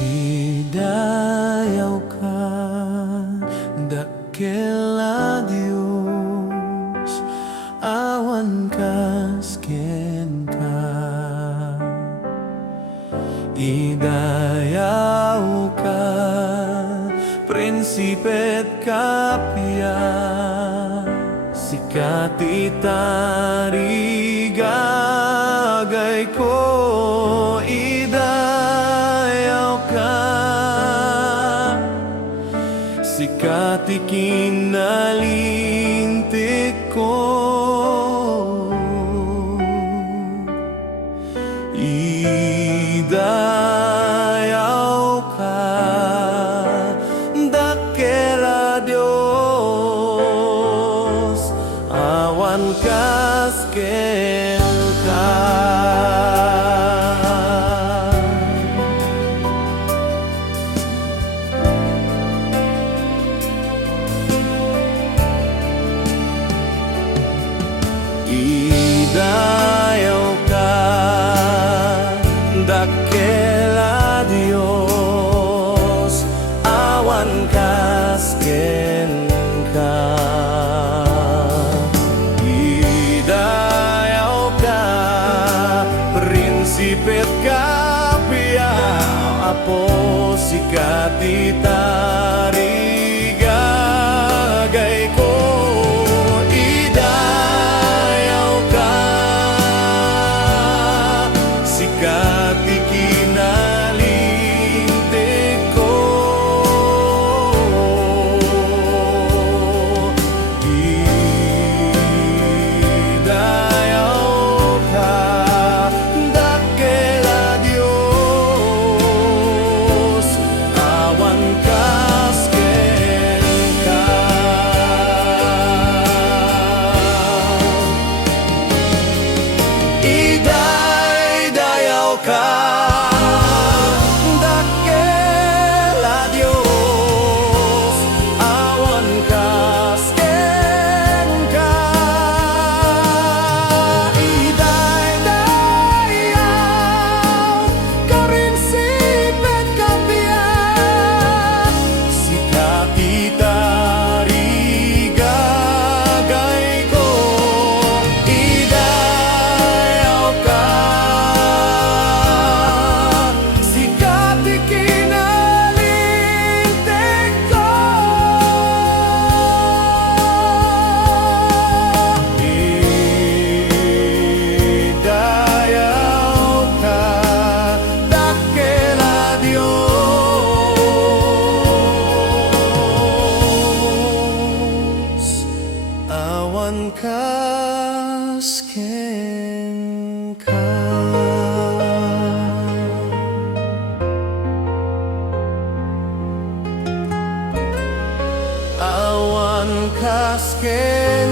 Idayaw ka, dakela Diyos, awan kasken ka. Idayaw ka, prinsipet kapya, sikati tarigagay ko. Idayaw ka, sikati kinalintik ko. Idayaw ka, dakela Diyos, awan kasken ka. Idayaw ka, dakela Diyos, awan kasken ka. Idayaw ka, prinsipet kapya, apo sikati tarigagay ko. Idayaw ka, sikati kinalintik ko. Idayaw ka, dakela Diyos, awan kasken ka. Idayaw ka, dakela Diyos, awan kasken ka. Idayaw ka, prinsipet kapya, sikati tarigagay ko. Idayaw ka, sikati kinalintik ko. Idayaw ka, dakela Diyos, awan kasken ka. Awan kasken